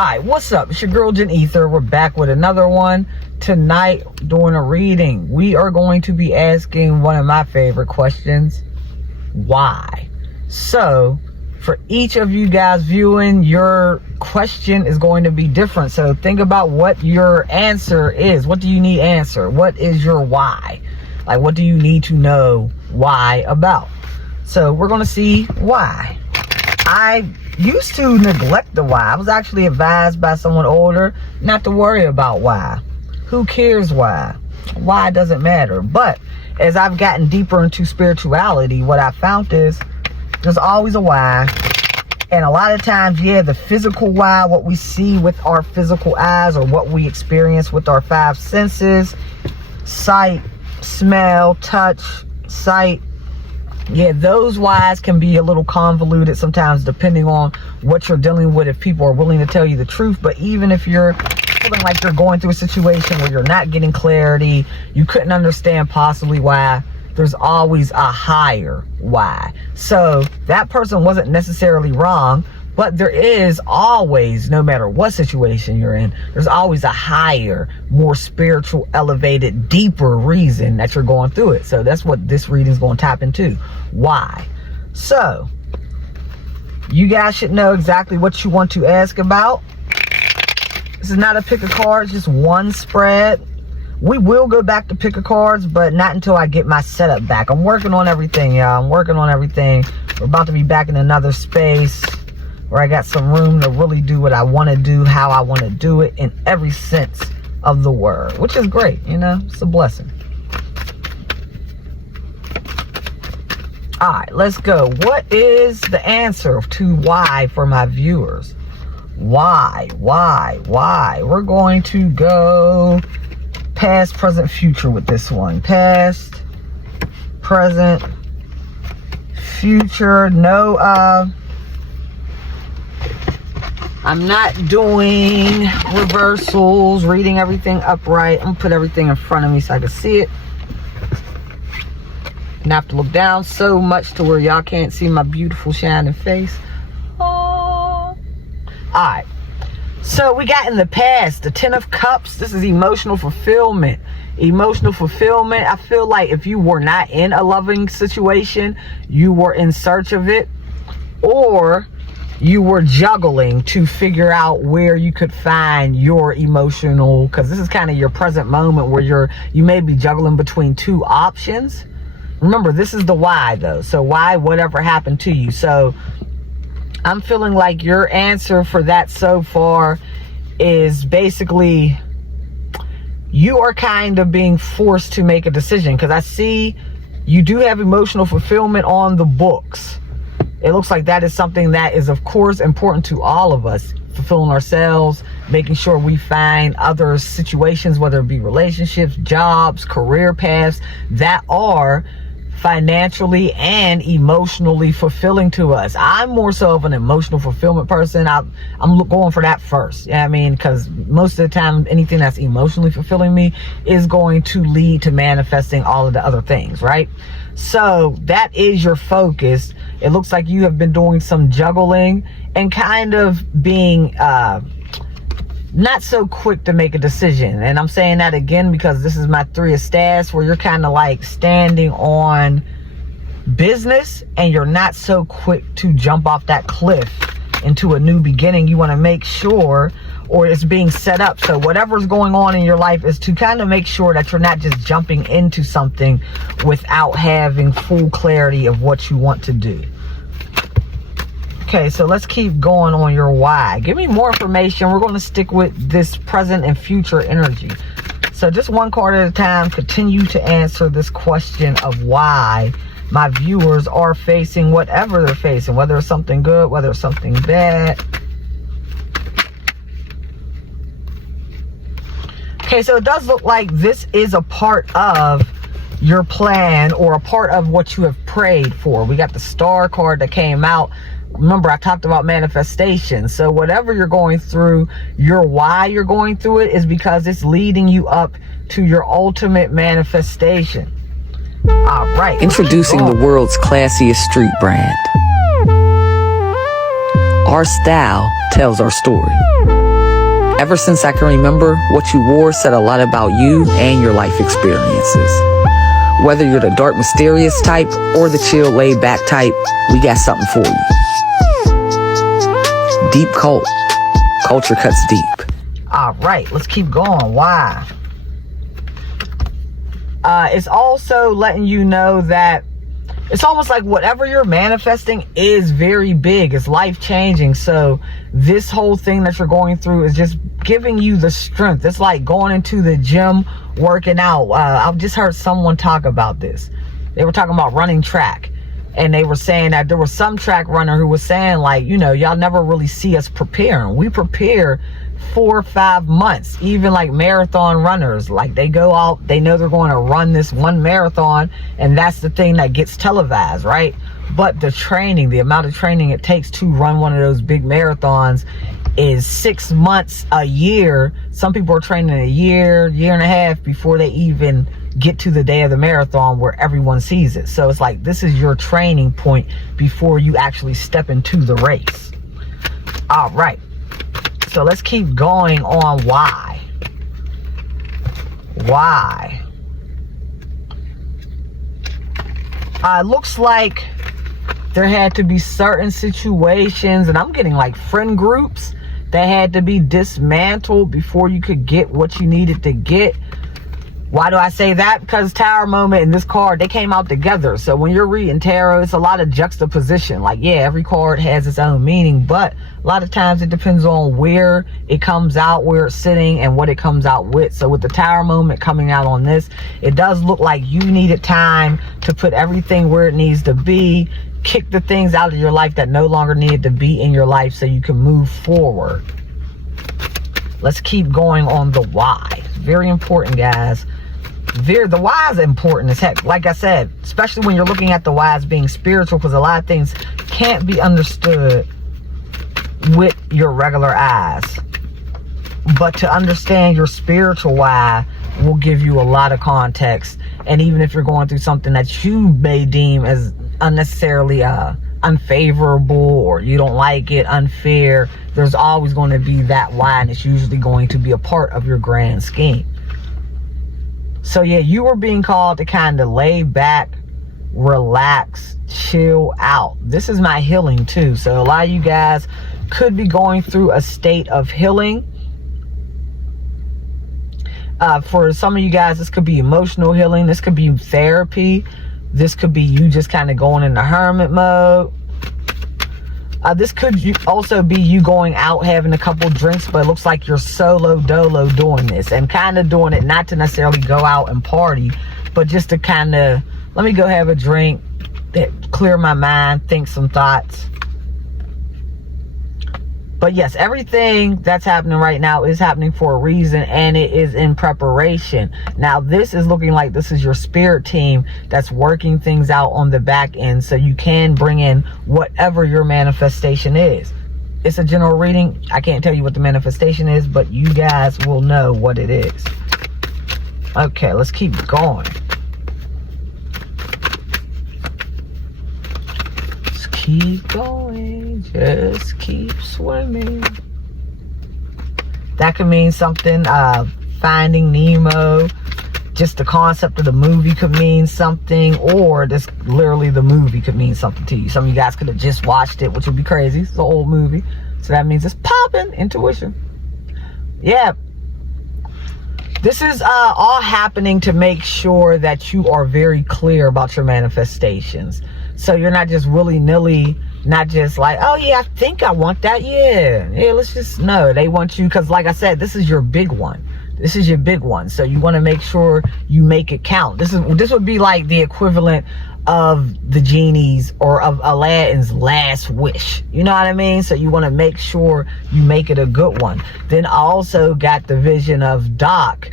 Alright, what's up? It's your girl Jen Ether. We're back with another one. Tonight, doing a reading, we are going to be asking one of my favorite questions. Why? So, for each of you guys viewing, your question is going to be different. So think about what your answer is. What do you need answer? What is your why? Like, what do you need to know why about? So we're going to see why. I used to neglect the why. I was actually advised by someone older not to worry about why. Who cares why? Why doesn't matter. But as I've gotten deeper into spirituality, what I found is there's always a why. And a lot of times, yeah, the physical why, what we see with our physical eyes or what we experience with our five senses, sight, smell, touch, sight, yeah, those whys can be a little convoluted sometimes depending on what you're dealing with, if people are willing to tell you the truth. But even if you're feeling like you're going through a situation where you're not getting clarity, you couldn't understand possibly why, there's always a higher why. So that person wasn't necessarily wrong, but there is always, no matter what situation you're in, there's always a higher, more spiritual, elevated, deeper reason that you're going through it. So that's what this reading is going to tap into. Why? So you guys should know exactly what you want to ask about. This is not a pick of cards, just one spread. We will go back to pick of cards, but not until I get my setup back. I'm working on everything, y'all. I'm working on everything. We're about to be back in another space where I got some room to really do what I want to do, how I want to do it, in every sense of the word, which is great, you know? It's a blessing. All right, let's go. What is the answer to why for my viewers? Why? We're going to go past, present, future with this one. Past, present, future. No, I'm not doing reversals, reading everything upright. I'm gonna put everything in front of me so I can see it. And I have to look down so much to where y'all can't see my beautiful shining face. Oh. Alright. So we got in the past, the 10 of Cups. This is emotional fulfillment. Emotional fulfillment. I feel like if you were not in a loving situation, you were in search of it, or you were juggling to figure out where you could find your emotional, because this is kind of your present moment where you may be juggling between two options. Remember, this is the why though. So why whatever happened to you. So I'm feeling like your answer for that so far is basically you are kind of being forced to make a decision, because I see you do have emotional fulfillment on the books. It looks like that is something that is, of course, important to all of us. Fulfilling ourselves, making sure we find other situations, whether it be relationships, jobs, career paths, that are financially and emotionally fulfilling to us. I'm more so of an emotional fulfillment person. I'm going for that first. You know what I mean? Because most of the time, anything that's emotionally fulfilling me is going to lead to manifesting all of the other things, right? So that is your focus. It looks like you have been doing some juggling and kind of being not so quick to make a decision. And I'm saying that again because this is my 3 of Staves, where you're kind of like standing on business and you're not so quick to jump off that cliff into a new beginning. You want to make sure, or it's being set up. So whatever's going on in your life is to kind of make sure that you're not just jumping into something without having full clarity of what you want to do. Okay, so let's keep going on your why. Give me more information. We're going to stick with this present and future energy. So just one card at a time, continue to answer this question of why my viewers are facing whatever they're facing, whether it's something good, whether it's something bad. Okay, so it does look like this is a part of your plan or a part of what you have prayed for. We got the Star card that came out. Remember, I talked about manifestation. So whatever you're going through, your why you're going through it is because it's leading you up to your ultimate manifestation. All right. Introducing the world's classiest street brand. Our style tells our story. Ever since I can remember, what you wore said a lot about you and your life experiences. Whether you're the dark, mysterious type or the chill, laid-back type, we got something for you. Deep cult. Culture cuts deep. All right, let's keep going. Why? It's also letting you know that it's almost like whatever you're manifesting is very big. It's life-changing. So this whole thing that you're going through is just giving you the strength. It's like going into the gym, working out. I've just heard someone talk about this. They were talking about running track. And they were saying that there was some track runner who was saying, like, you know, y'all never really see us preparing. We prepare 4 or 5 months. Even like marathon runners, like they go out, they know they're going to run this one marathon, and that's the thing that gets televised, right? But the training, the amount of training it takes to run one of those big marathons is 6 months, a year. Some people are training a year and a half before they even get to the day of the marathon where everyone sees it. So it's like, this is your training point before you actually step into the race. All right. So let's keep going on why. Why? It looks like there had to be certain situations, and I'm getting like friend groups that had to be dismantled before you could get what you needed to get. Why do I say that? Because Tower Moment and this card, they came out together. So when you're reading tarot, it's a lot of juxtaposition. Like, yeah, every card has its own meaning, but a lot of times it depends on where it comes out, where it's sitting, and what it comes out with. So with the Tower Moment coming out on this, it does look like you needed time to put everything where it needs to be, kick the things out of your life that no longer needed to be in your life so you can move forward. Let's keep going on the why. Very important, guys. The why is important as heck. Like I said, especially when you're looking at the why as being spiritual, because a lot of things can't be understood with your regular eyes. But to understand your spiritual why will give you a lot of context. And even if you're going through something that you may deem as unnecessarily unfavorable, or you don't like it, unfair, there's always going to be that why, and it's usually going to be a part of your grand scheme. So yeah, you were being called to kind of lay back, relax, chill out. This is my healing too. So a lot of you guys could be going through a state of healing. For some of you guys, this could be emotional healing. This could be therapy. This could be you just kind of going into hermit mode. This could also be you going out having a couple drinks, but it looks like you're solo dolo doing this, and kind of doing it not to necessarily go out and party, but just to kind of, let me go have a drink, clear my mind, think some thoughts. But yes, everything that's happening right now is happening for a reason, and it is in preparation. Now, this is looking like this is your spirit team that's working things out on the back end so you can bring in whatever your manifestation is. It's a general reading. I can't tell you what the manifestation is, but you guys will know what it is. Okay, let's keep going. Keep going, just keep swimming. That could mean something. Finding Nemo, just the concept of the movie could mean something, or this literally the movie could mean something to you. Some of you guys could have just watched it, which would be crazy. It's an old movie, so that means it's popping. Intuition. Yeah. This is all happening to make sure that you are very clear about your manifestations. So you're not just willy-nilly, not just like, oh yeah, I think I want that. Yeah, let's just, no, they want you, because like I said, this is your big one. This is your big one. So you want to make sure you make it count. This would be like the equivalent of the genie's or of Aladdin's last wish. You know what I mean? So you want to make sure you make it a good one. Then I also got the vision of Doc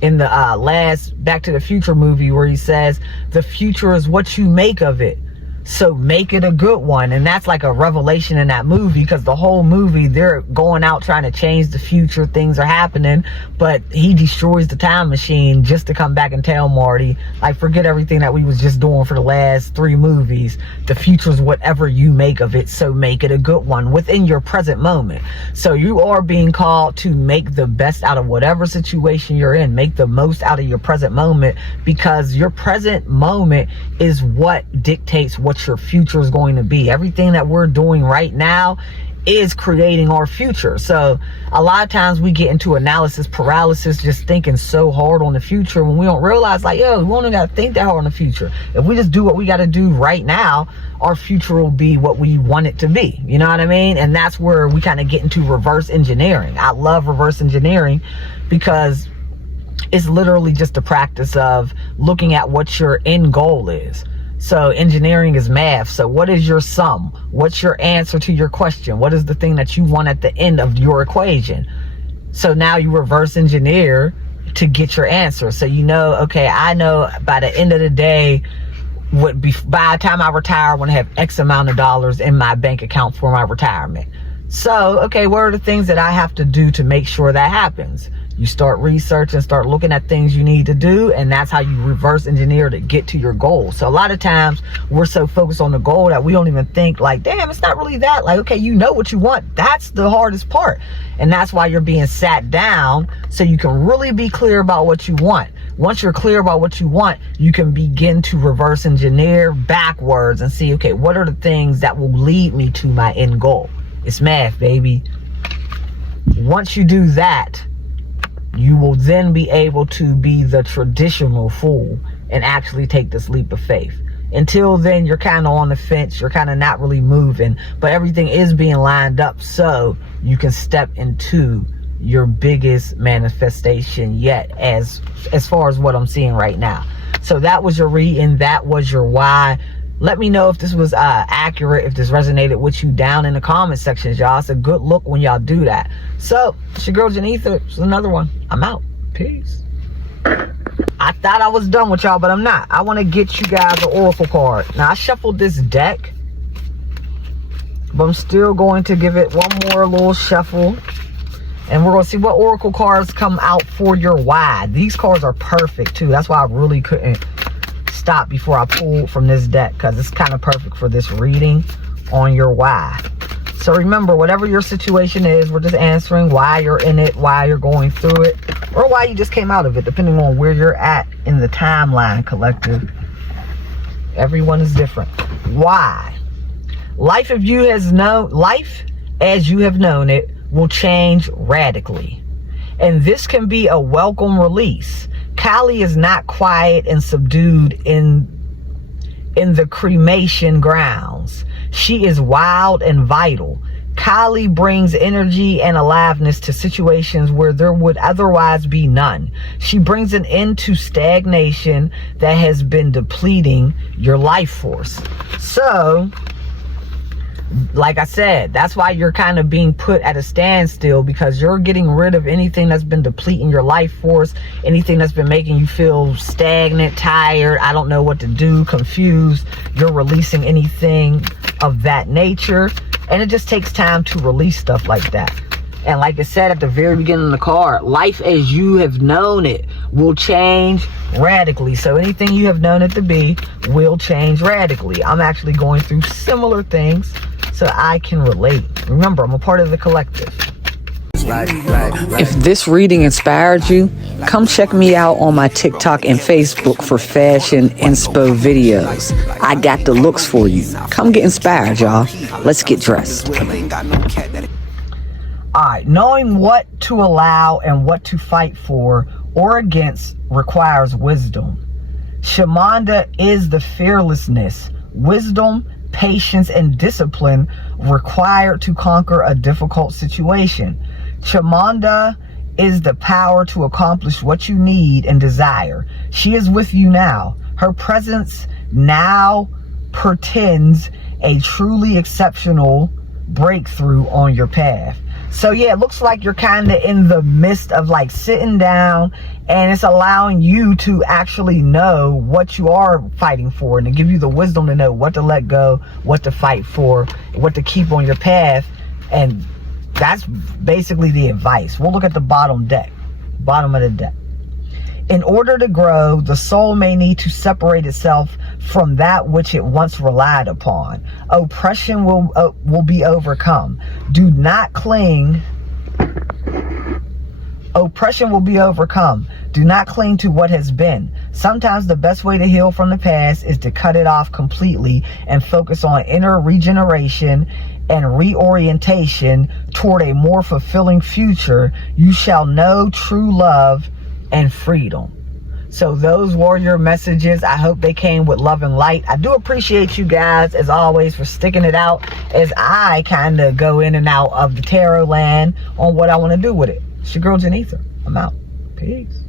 in the last Back to the Future movie, where he says, the future is what you make of it. So make it a good one. And that's like a revelation in that movie, because the whole movie, they're going out trying to change the future. Things are happening, but he destroys the time machine just to come back and tell Marty, like, forget everything that we was just doing for the last 3 movies. The future's whatever you make of it. So make it a good one within your present moment. So you are being called to make the best out of whatever situation you're in. Make the most out of your present moment, because your present moment is what dictates what your future is going to be. Everything that we're doing right now is creating our future. So a lot of times we get into analysis paralysis, just thinking so hard on the future, when we don't realize, like, yo, we don't got to think that hard on the future. If we just do what we got to do right now, our future will be what we want it to be. You know what I mean? And that's where we kind of get into reverse engineering. I love reverse engineering because it's literally just the practice of looking at what your end goal is. So engineering is math. So what is your sum? What's your answer to your question? What is the thing that you want at the end of your equation? So now you reverse engineer to get your answer. So you know, okay, I know by the end of the day, by the time I retire, I want to have X amount of dollars in my bank account for my retirement. So, okay, what are the things that I have to do to make sure that happens? You start researching, start looking at things you need to do, and that's how you reverse engineer to get to your goal. So a lot of times we're so focused on the goal that we don't even think, like, damn, it's not really that. Like, okay, you know what you want. That's the hardest part. And that's why you're being sat down, so you can really be clear about what you want. Once you're clear about what you want, you can begin to reverse engineer backwards and see, okay, what are the things that will lead me to my end goal? It's math, baby. Once you do that, you will then be able to be the traditional fool and actually take this leap of faith. Until then, you're kind of on the fence. You're kind of not really moving, but everything is being lined up so you can step into your biggest manifestation yet, as far as what I'm seeing right now. So that was your reading. That was your why. Let me know if this was accurate, if this resonated with you down in the comment sections, y'all. It's a good look when y'all do that. So, it's your girl Janetha. It's another one. I'm out. Peace. I thought I was done with y'all, but I'm not. I want to get you guys an oracle card. Now, I shuffled this deck, but I'm still going to give it one more little shuffle. And we're going to see what oracle cards come out for your why. These cards are perfect, too. That's why I really couldn't stop before I pulled from this deck, because it's kind of perfect for this reading on your why. So remember, whatever your situation is, we're just answering why you're in it, why you're going through it, or why you just came out of it, depending on where you're at in the timeline, collective. Everyone is different. Why? Life as you have known it will change radically. And this can be a welcome release. Kali is not quiet and subdued in the cremation grounds. She is wild and vital. Kali brings energy and aliveness to situations where there would otherwise be none. She brings an end to stagnation that has been depleting your life force. So, like I said, that's why you're kind of being put at a standstill, because you're getting rid of anything that's been depleting your life force, anything that's been making you feel stagnant, tired, I don't know what to do, confused. You're releasing anything of that nature, and it just takes time to release stuff like that. And like I said at the very beginning of the card, life as you have known it will change radically. So anything you have known it to be will change radically. I'm actually going through similar things, so I can relate. Remember, I'm a part of the collective. If this reading inspired you, come check me out on my TikTok and Facebook for fashion inspo videos. I got the looks for you. Come get inspired, y'all. Let's get dressed. Alright, knowing what to allow and what to fight for or against requires wisdom. Shamanda is the fearlessness, wisdom, patience, and discipline required to conquer a difficult situation. Shamanda is the power to accomplish what you need and desire. She is with you now. Her presence now portends a truly exceptional breakthrough on your path. So yeah, it looks like you're kind of in the midst of like sitting down, and it's allowing you to actually know what you are fighting for, and to give you the wisdom to know what to let go, what to fight for, what to keep on your path. And that's basically the advice. We'll look at the bottom of the deck. In order to grow, the soul may need to separate itself from that which it once relied upon. Oppression will be overcome. Do not cling. Oppression will be overcome. Do not cling to what has been. Sometimes the best way to heal from the past is to cut it off completely and focus on inner regeneration and reorientation toward a more fulfilling future. You shall know true love and freedom. So those were your messages. I hope they came with love and light. I do appreciate you guys, as always, for sticking it out as I kind of go in and out of the tarot land on what I want to do with it. It's your girl Janitha. I'm out. Peace.